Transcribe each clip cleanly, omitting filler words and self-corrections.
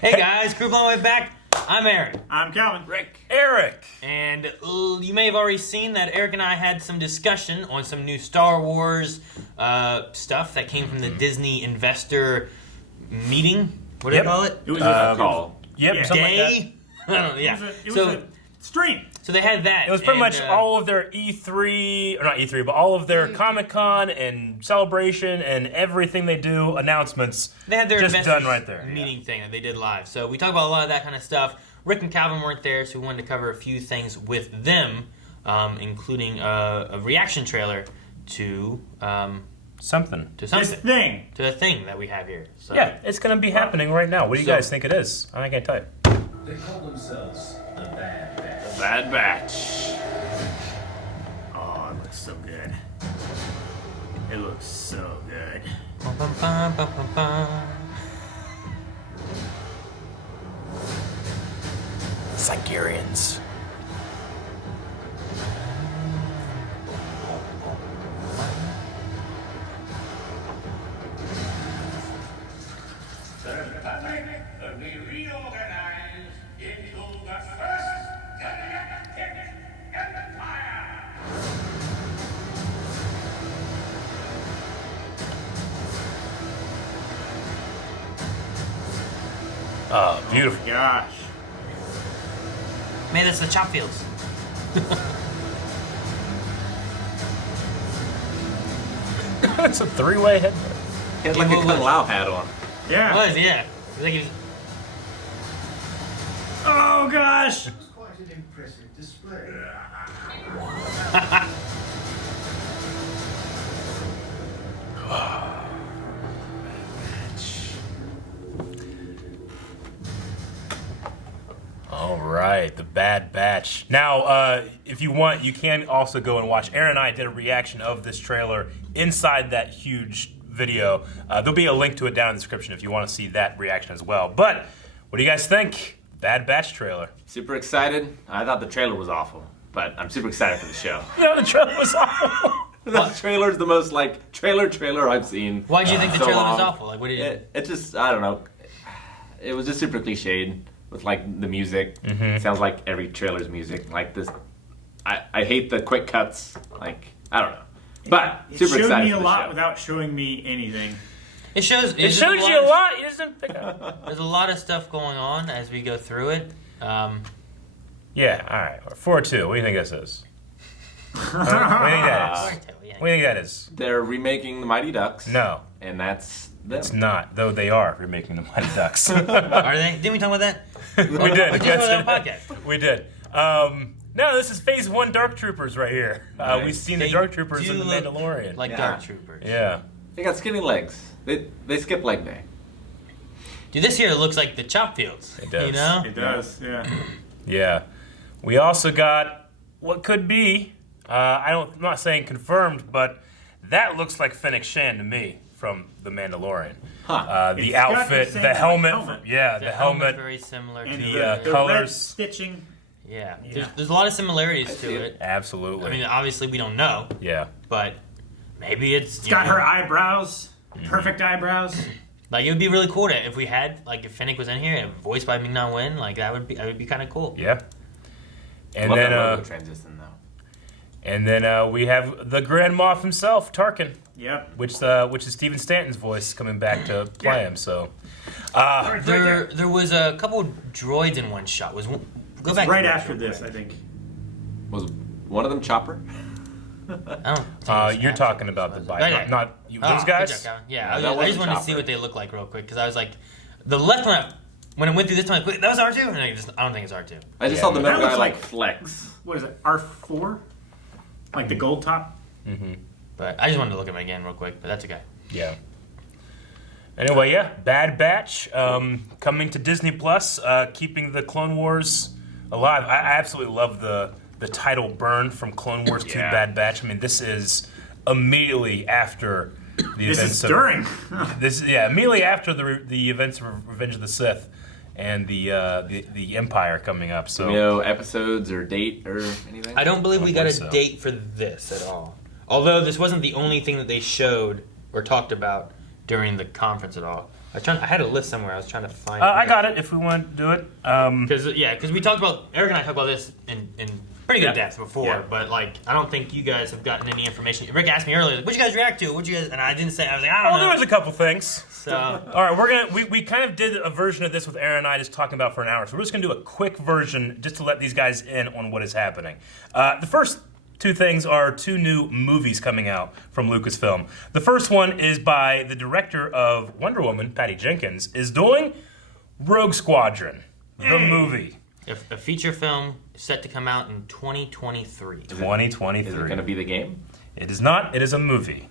Hey guys, Crew Blown Way back. I'm Aaron. I'm Calvin. Rick. Eric. And you may have already seen that Eric and I had some discussion on some new Star Wars stuff that came from the Disney investor meeting. What do you call it? It was a Call. Yep. Yeah. Something like that. Day? I don't know, yeah. It was a stream. So they had that. It was pretty and, much all of their E3, or not E3, but all of their Comic-Con and celebration and everything they do, announcements, They had their just investors done right there. meeting thing that they did live. So we talked about a lot of that kind of stuff. Rick and Calvin weren't there, so we wanted to cover a few things with them, including a reaction trailer to Something. This thing. to the thing that we have here. So Yeah, it's going to be happening right now. What do you guys think it is? I can't tell you. They call themselves the Bad Batch. Bad Batch. Oh, it looks so good. It looks so good. Bum, bum, bum, bum, bum, bum. Siberians. The Republic will be reorganized into the first galactic empire. Oh, beautiful. Gosh. Man, that's the chop fields. It's a three-way head. He had like a What Kung was- Lao hat on. Yeah. It was, yeah. It was like he was, Oh gosh. It was quite an impressive display. All right, the Bad Batch. Now, if you want, you can also go and watch. Aaron and I did a reaction of this trailer inside that huge video. There'll be a link to it down in the description if you want to see that reaction as well. But what do you guys think? Bad Batch trailer. Super excited. I thought the trailer was awful, but I'm super excited for the show. No, the trailer was awful. The trailer's the most like trailer I've seen. why do you think the so trailer was long. awful? Like, what did you? It just, I don't know. It was just super cliched with like the music. Sounds like every trailer's music. Like this, I hate the quick cuts. Like, I don't know. But It super showed excited me for a the lot show. without showing me anything. It shows. It shows you a lot. You just didn't pick up. There's a lot of stuff going on as we go through it. Yeah, all right. 4-2. What do you think this is? What do you think that is? What do you think that is? They're remaking the Mighty Ducks. No, And that's them. it's not. Though they are remaking the Mighty Ducks. Are they? Didn't we talk about that? We did. We did on the podcast. We did. No, this is Phase 1 Dark Troopers right here. Nice. We've seen the They Dark Troopers do in The look Mandalorian. Like Yeah. Dark Troopers. Yeah. They got skinny legs. They skip leg day. Dude, this here looks like the chop fields. It does. You know? It does, yeah. Yeah. We also got what could be, I'm not saying confirmed, but that looks like Fennec Shan to me from The Mandalorian. Huh. The It's got the outfit, same the helmet. helmet. Yeah, the helmet. very similar And to The, the red colors. stitching. yeah. Yeah. There's a lot of similarities I to see it. it. Absolutely. I mean, obviously we don't know, yeah. but maybe it's. It's got her eyebrows. Perfect eyebrows. Like it would be really cool to if we had like if Fennec was in here and voiced by Ming-Na Wen, like that would be kind of cool. Yeah. And Love then, that logo transition though. and then we have the Grand Moff himself, Tarkin, Yep. which is Stephen Stanton's voice coming back to play him. So, Right there. There was a couple droids in one shot. Was one, go back Right to after real this, I quick. think. Was one of them Chopper? I don't think it was you're Snapchat, talking about the was it? bike, Right there. not you, Oh, those good guys. job, Calvin. Yeah, Yeah, I that just wasn't wanted to see Chopper. what they look like real quick because I was like, the left one when it went through this one, like, that was R2, and I don't think it's R2. I just Yeah, saw the that middle looks guy like like- flex. What is it? R4? Like the gold top? But I just wanted to look at him again real quick, but that's okay. Yeah. Anyway, yeah, Bad Batch coming to Disney Plus, keeping the Clone Wars alive. I absolutely love the title burn from Clone Wars to Yeah. Bad Batch. I mean, this is immediately after the This events is of during. immediately after the events of Revenge of the Sith and the Empire coming up. So Do we know episodes or date or anything? I don't believe we got a believe so. date for this at all. Although this wasn't the only thing that they showed or talked about during the conference at all. I had a list somewhere. I was trying to find. I got it. If we want to do it. Because we talked about Eric and I talked about this in pretty good depth before, Yeah. but like I don't think you guys have gotten any information. Rick asked me earlier, like, "What'd you guys react to? What'd you guys?" And I didn't say. I was like, "I don't Oh, know." there was a couple things. So All right, we kind of did a version of this with Aaron and I just talking about for an hour. So we're just gonna do a quick version just to let these guys in on what is happening. The first two things are two new movies coming out from Lucasfilm. The first one is by the director of Wonder Woman, Patty Jenkins, is doing Rogue Squadron, the movie. a feature film set to come out in 2023. 2023. Is it going to be the game? It is not. It is a movie.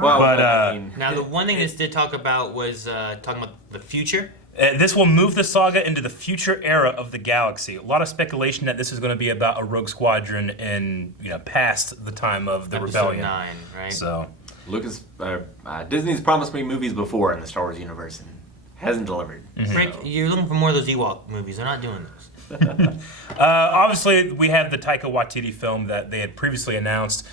Well, But, I mean, Now, the one thing this did talk about was talking about the future. This will move the saga into the future era of the galaxy. A lot of speculation that this is going to be about a Rogue Squadron in past the time of the Episode rebellion. 9, right? So Disney's promised me movies before in the Star Wars universe and hasn't delivered. Rick, So. you're looking for more of those Ewok movies. They're not doing those. obviously, we have the Taika Waititi film that they had previously announced,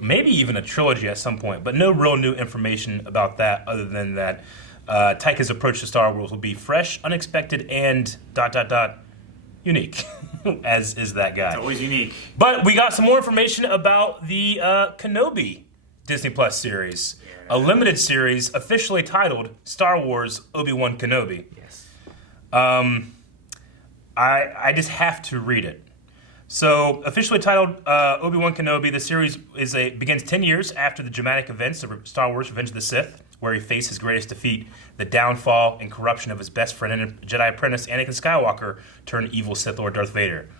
maybe even a trilogy at some point, but no real new information about that other than that Taika's approach to Star Wars will be fresh, unexpected, and ... unique, as is that guy. It's always unique. But we got some more information about the Kenobi Disney Plus series, a limited series officially titled Star Wars Obi-Wan Kenobi. Yes. I just have to read it. So, officially titled Obi-Wan Kenobi, the series begins 10 years after the dramatic events of Star Wars Revenge of the Sith, where he faced his greatest defeat, the downfall and corruption of his best friend and Jedi apprentice Anakin Skywalker turned evil Sith Lord Darth Vader.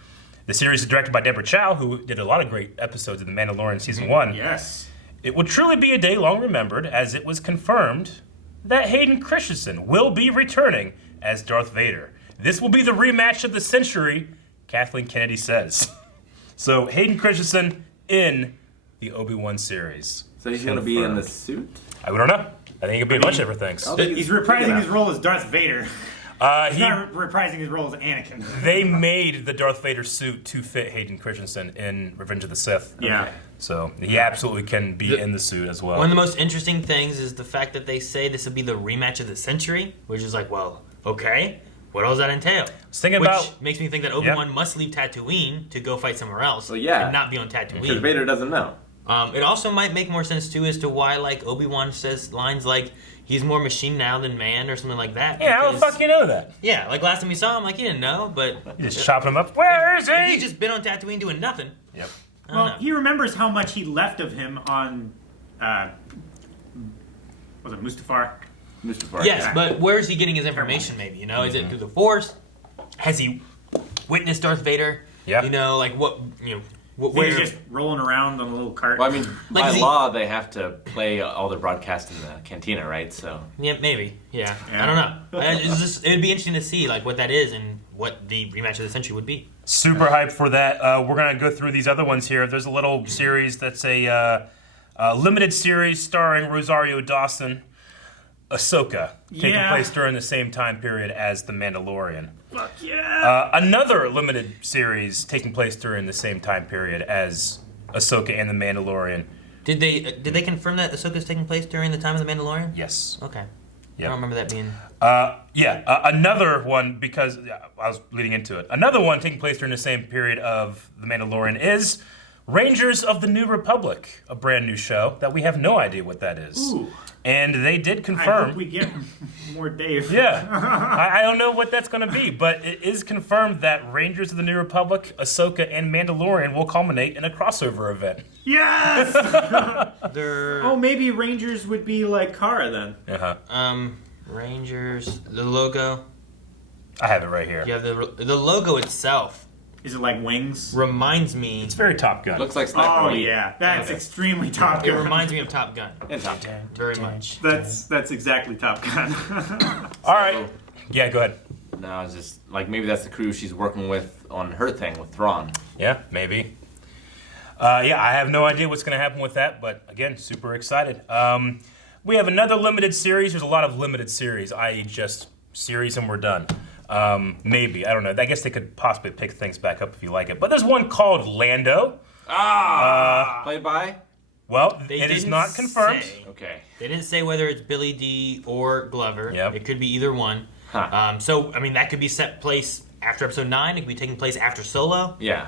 The series is directed by Deborah Chow, who did a lot of great episodes of The Mandalorian Season 1. Yes. It will truly be a day long remembered, as it was confirmed that Hayden Christensen will be returning as Darth Vader. This will be the rematch of the century, Kathleen Kennedy says. So Hayden Christensen in the Obi-Wan series. So he's going to be in the suit? I don't know. I think it could be a bunch of different things. He's reprising his role as Darth Vader. He's He, not reprising his role as Anakin. they made the Darth Vader suit to fit Hayden Christensen in Revenge of the Sith. Yeah. So he absolutely can be in the suit as well. One of the most interesting things is the fact that they say this will be the rematch of the century, which is like, well, okay. What does that entail? Thinking Which about makes me think that Obi-Wan must leave Tatooine to go fight somewhere else Well, yeah. and not be on Because Tatooine. Vader doesn't know. It also might make more sense, too, as to why like Obi-Wan says lines like, he's more machine now than man or something like that. yeah, how the because- fuck you know that? Yeah, like last time we saw him, like he didn't know, but... You just chopping him up. Where is If he? he's just been on Tatooine doing nothing. Yep. I don't Well, know. he remembers how much he left of him on, was it Mustafar? Mustafar. Yes, Yeah. but where is he getting his information, maybe? You know, is it through the Force? Has he witnessed Darth Vader? Yeah. You know, like what, you know, He's where... just rolling around on a little cart. Well, I mean, Like, by is he- law, they have to play all their broadcast in the cantina, right? So Yeah, maybe. Yeah. Yeah. I don't know. It would be interesting to see like what that is and what the rematch of the century would be. Super hyped for that. We're going to go through these other ones here. There's a little series that's a limited series starring Rosario Dawson, Ahsoka, taking Yeah. place during the same time period as The Mandalorian. Fuck yeah! Another limited series taking place during the same time period as Ahsoka and The Mandalorian. Did they confirm that Ahsoka's taking place during the time of the Mandalorian? Yes. Okay. I Yep. don't remember that being... Another one, because I was leading into it. Another one taking place during the same period of The Mandalorian is Rangers of the New Republic, a brand new show that we have no idea what that is. Ooh. And they did I confirm. hope we get more Dave. Yeah, I don't know what that's going to be, but it is confirmed that Rangers of the New Republic, Ahsoka, and Mandalorian will culminate in a crossover event. Yes! They're... Oh, maybe Rangers would be like Kara then. Uh-huh. Rangers, the logo. I have it right here. Yeah, the logo itself Is it like wings? reminds me... It's very Top Gun. looks like Sniper Oh Elite. yeah, that's Okay. extremely Top It Gun. reminds me of Top Gun. And Top Gun. Very much. That's exactly Top Gun. All right. Yeah, go ahead. No, it's just like maybe that's the crew she's working with on her thing with Thrawn. Yeah, maybe. I have no idea what's going to happen with that, but again, super excited. We have another limited series. There's a lot of limited series, i.e. just series and we're done. Maybe, I don't know. I guess they could possibly pick things back up if you like it. But there's one called Lando. Played by Well, They it is didn't not confirmed. say. Okay. They didn't say whether it's Billy D or Glover. Yep. It could be either one. Huh. So, I mean, that could be set place after episode 9. It could be taking place after Solo. Yeah.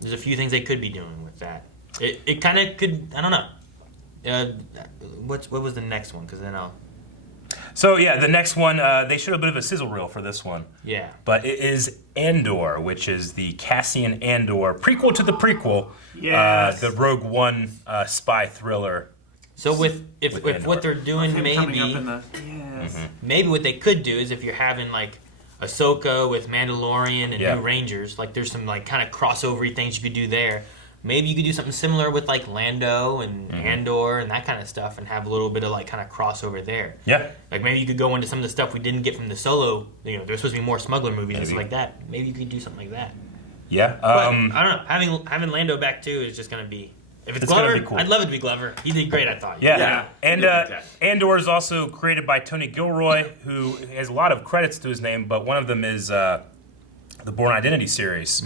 There's a few things they could be doing with that. It kind of could, I don't know. What was the next one? Because then I'll... So yeah, the next one, they showed a bit of a sizzle reel for this one. Yeah. But it is Andor, which is the Cassian Andor prequel to the prequel. Yes. The Rogue One spy thriller. So if Andor. what they're doing Him coming up maybe... in the... Yes. Maybe what they could do is if you're having like Ahsoka with Mandalorian and Yeah. New Rangers, like there's some like kind of crossover things you could do there. Maybe you could do something similar with like Lando and Andor and that kind of stuff, and have a little bit of like kind of crossover there. Yeah. Like maybe you could go into some of the stuff we didn't get from the Solo. You know, there's supposed to be more smuggler movies and stuff like that. Maybe you could do something like that. Yeah. But I don't know. Having Lando back too is just gonna be. If it's gonna Glover, be cool. I'd love it to be Glover. He did great, I thought. Yeah. Yeah. And Good tech. Andor is also created by Tony Gilroy, who has a lot of credits to his name, but one of them is the Bourne Identity series.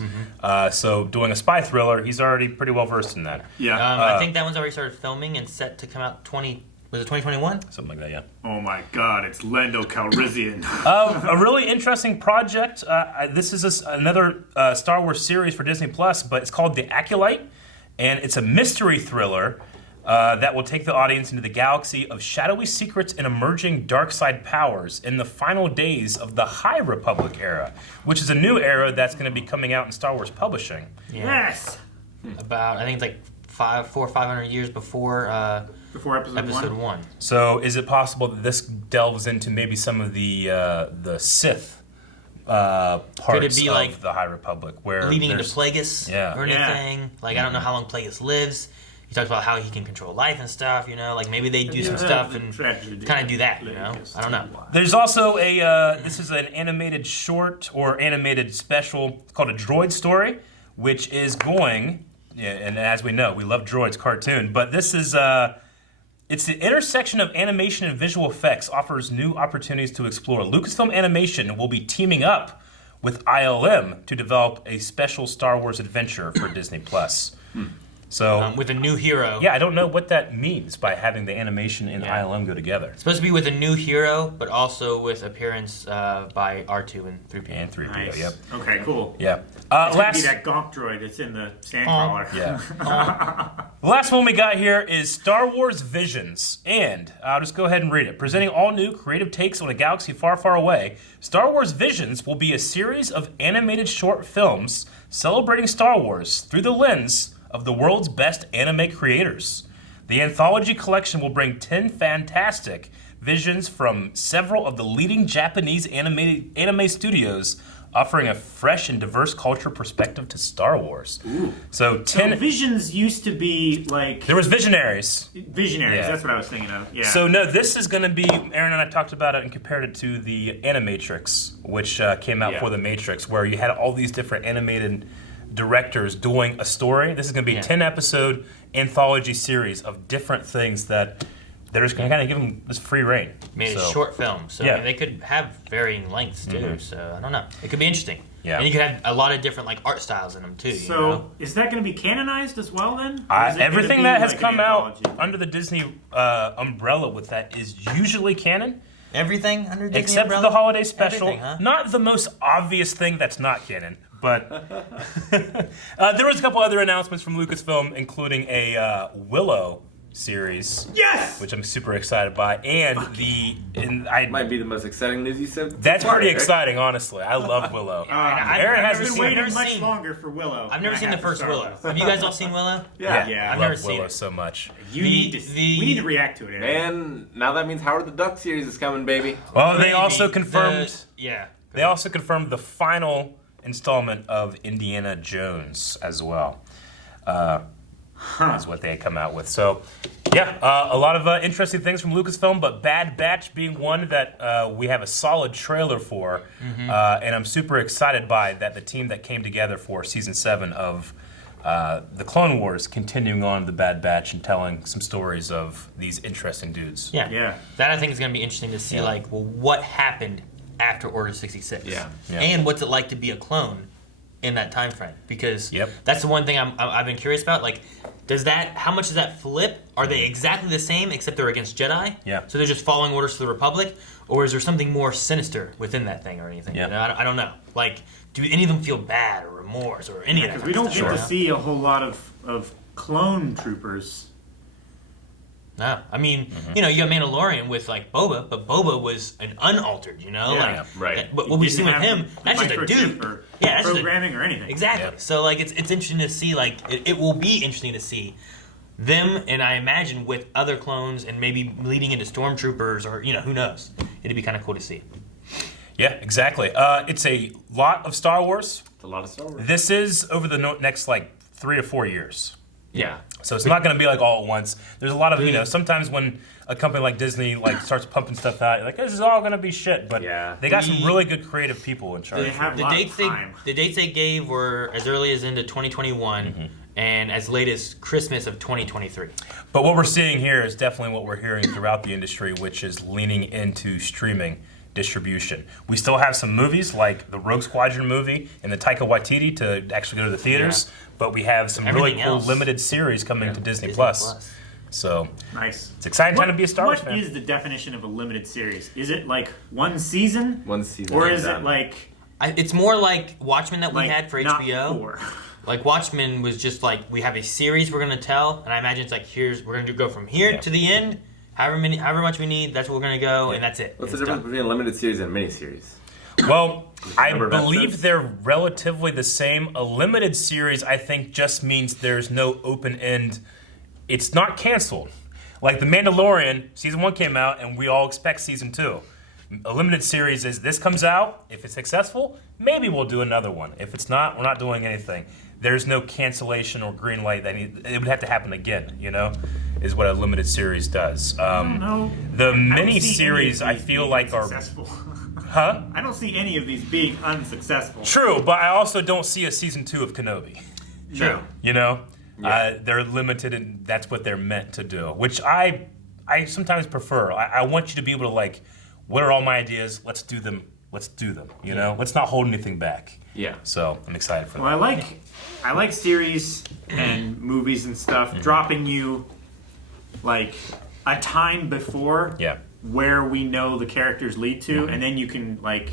So doing a spy thriller, he's already pretty well versed in that. Yeah. I think that one's already started filming and set to come out 2021? Something like that, yeah. Oh my God, it's Lando Calrissian. A really interesting project. This is another Star Wars series for Disney Plus, but it's called The Acolyte, and it's a mystery thriller that will take the audience into the galaxy of shadowy secrets and emerging dark side powers in the final days of the High Republic era, which is a new era that's going to be coming out in Star Wars publishing. Yes. About, I think it's like 400 or 500 years before Before episode 1. So, is it possible that this delves into maybe some of the Sith parts be of like the High Republic, where Leading into there's- Plagueis Yeah. or Yeah. anything. Like, I don't know how long Plagueis lives. He talks about how he can control life and stuff, you know? Like, maybe they do some Yeah, stuff the and tragedy kind of do that, you know? Plagueis I don't know. There's also a this is an animated short or animated special called A Droid Story, which is going, yeah, and as we know, we love droids cartoon, but this is it's the intersection of animation and visual effects offers new opportunities to explore. Lucasfilm Animation will be teaming up with ILM to develop a special Star Wars adventure for Disney Plus. So With a new hero. yeah, I don't know what that means by having the animation and Yeah. ILM go together. It's supposed to be with a new hero, but also with appearance by R2 and 3PO. And 3PO, Nice. yep. Okay, cool. Yeah. It's gonna be Last, that Gonk droid that's in the sandcrawler. yeah. The last one we got here is Star Wars Visions. And I'll just go ahead and read it. Presenting all new creative takes on a galaxy far, far away, Star Wars Visions will be a series of animated short films celebrating Star Wars through the lens of the world's best anime creators. The anthology collection will bring 10 fantastic visions from several of the leading Japanese anime studios, offering a fresh and diverse culture perspective to Star Wars. So 10. So Visions used to be like There was Visionaries. Visionaries. Yeah. That's what I was thinking of. Yeah. So no, this is going to be. Aaron and I talked about it and compared it to the Animatrix, which came out Yeah. for the Matrix, where you had all these different animated directors doing a story. This is going to be a Yeah. 10-episode anthology series of different things that they're just going to kind of give them this free reign. Made So, a short film, so Yeah. I mean, they could have varying lengths too. So I don't know. It could be interesting. Yeah. And you could have a lot of different like art styles in them too. So you know? is that going to be canonized as well then? Or is it gonna Everything be that has like an come out anthology? under the Disney umbrella with that is usually canon. Everything under Disney Except for umbrella? the holiday special. Everything, huh? Not the most obvious thing that's not canon, but there was a couple other announcements from Lucasfilm, including a Willow series, Yes. which I'm super excited by, and Might be the most exciting news you said. that's so far, pretty Eric. exciting, honestly. I love Willow. I've Aaron never hasn't I've seen been it. waiting much seen- longer for Willow. I've never than seen I the have for first Star Willow. Wars. Have you guys all seen Willow? Yeah, Yeah, I I've love never seen Willow it. so much. You The- need to. the- We need to react to it. Aaron. And now that means Howard the Duck series is coming, baby. Well, they Maybe also confirmed. Yeah. They also confirmed the final installment of Indiana Jones as well. Is what they had come out with. So, yeah, a lot of interesting things from Lucasfilm, but Bad Batch being one that we have a solid trailer for, and I'm super excited by that. The team that came together for season 7 of the Clone Wars, continuing on the Bad Batch and telling some stories of these interesting dudes. Yeah. Yeah. That I think is going to be interesting to see, like, well, what happened after Order 66. Yeah. Yeah. And what's it like to be a clone in that time frame? Because Yep. that's the one thing I've been curious about. Like, how much does that flip? Are they exactly the same except they're against Jedi? Yeah. So they're just following orders to the Republic, or is there something more sinister within that thing or anything? Yeah. You know, I don't know. Like, do any of them feel bad or remorse or any of that? Because we don't kind of get stuff, to see a whole lot of clone troopers. No, I mean, you know, you got Mandalorian with like Boba, but Boba was an unaltered, you know, Yeah, like right. But what we see Didn't with have him, the that's just a microchip dude. or Yeah, that's just a, programming or anything. exactly. Yeah. So like, it's interesting to see. Like, it will be interesting to see them, and I imagine with other clones and maybe leading into stormtroopers or you know, who knows? It'd be kind of cool to see. Yeah, exactly. It's a lot of Star Wars. It's a lot of Star Wars. This is over the next like 3 to 4 years. Yeah. So it's not going to be like all at once. There's a lot of, you know, sometimes when a company like Disney like starts pumping stuff out, you're like, this is all going to be shit. But Yeah. they got some really good creative people in charge. They have a The lot of dates time. the dates they gave were as early as into 2021 and as late as Christmas of 2023. But what we're seeing here is definitely what we're hearing throughout the industry, which is leaning into streaming distribution. We still have some movies like the Rogue Squadron movie and the Taika Waititi to actually go to the theaters, but we have some really Everything cool else. limited series coming to Disney+. Plus. So Nice. it's exciting time to be a Star Wars fan. What is the definition of a limited series? Is it like one season? One season. Or and is done. it like It's more like Watchmen that we like had for not HBO. 4? Like Watchmen was just like we have a series we're gonna tell, and I imagine it's like we're gonna go from here Yeah. to the end, however much we need. That's where we're gonna go, and that's it. What's the It's difference done. between a limited series and a miniseries? Well, I number of believe episodes? they're relatively the same. A limited series, I think, just means there's no open end. It's not canceled. Like The Mandalorian, season 1 came out, and we all expect season 2. A limited series is this comes out. If it's successful, maybe we'll do another one. If it's not, we're not doing anything. There's no cancellation or green light. It would have to happen again, you know, is what a limited series does. No. The I don't mini see any series, of I these feel being like, are. successful. Huh? I don't see any of these being unsuccessful. True, but I also don't see a season 2 of Kenobi. No. You know, Yeah. they're limited, and that's what they're meant to do. Which I sometimes prefer. I want you to be able to like, what are all my ideas? Let's do them. Let's do them. You know, let's not hold anything back. Yeah. So I'm excited for that. Well, I like series and movies and stuff dropping you like a time before Yeah. where we know the characters lead to, and then you can like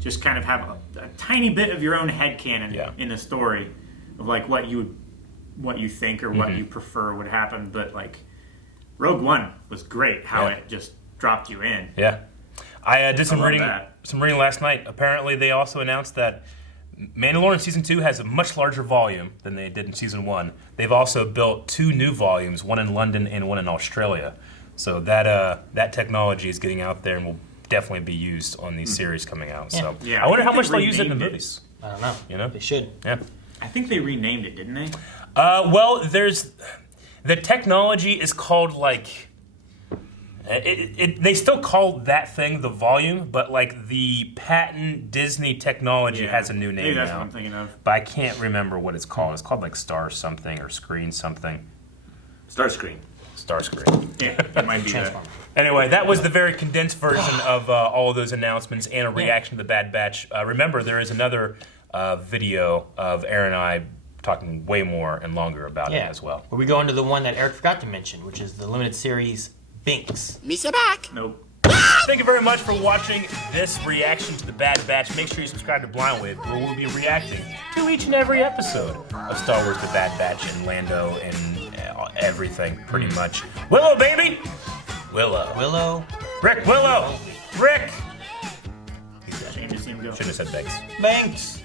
just kind of have a tiny bit of your own headcanon Yeah. in the story of like what you think or what you prefer would happen. But like Rogue One was great how Yeah. it just dropped you in. Yeah. I did some love reading. that. Some reading last night. Apparently, they also announced that Mandalorian season 2 has a much larger volume than they did in season 1. They've also built 2 new volumes, one in London and one in Australia. So that technology is getting out there and will definitely be used on these series coming out. So Yeah, I wonder I how think much they they'll use it in the renamed it. movies. I don't know. You know? They should. Yeah. I think they renamed it, didn't they? Well, there's the technology is called like they still call that thing the volume, but like the patent Disney technology has a new name Maybe that's now. what I'm thinking of. But I can't remember what it's called. It's called like Star something or Screen something. Starscreen. Starscreen. Yeah, it might be that. Transform. Anyway, that was the very condensed version of all of those announcements and a reaction to the Bad Batch. Remember, there is another video of Aaron and I talking way more and longer about it as well. Where we go into the one that Eric forgot to mention, which is the limited series Binks. Misa back. Nope. Thank you very much for watching this reaction to the Bad Batch. Make sure you subscribe to Blind Wave, where we'll be reacting to each and every episode of Star Wars: The Bad Batch and Lando and everything, pretty much. Willow, baby! Willow. Rick, Willow! Rick! Shame to see him go. Shouldn't have said Banks. Banks.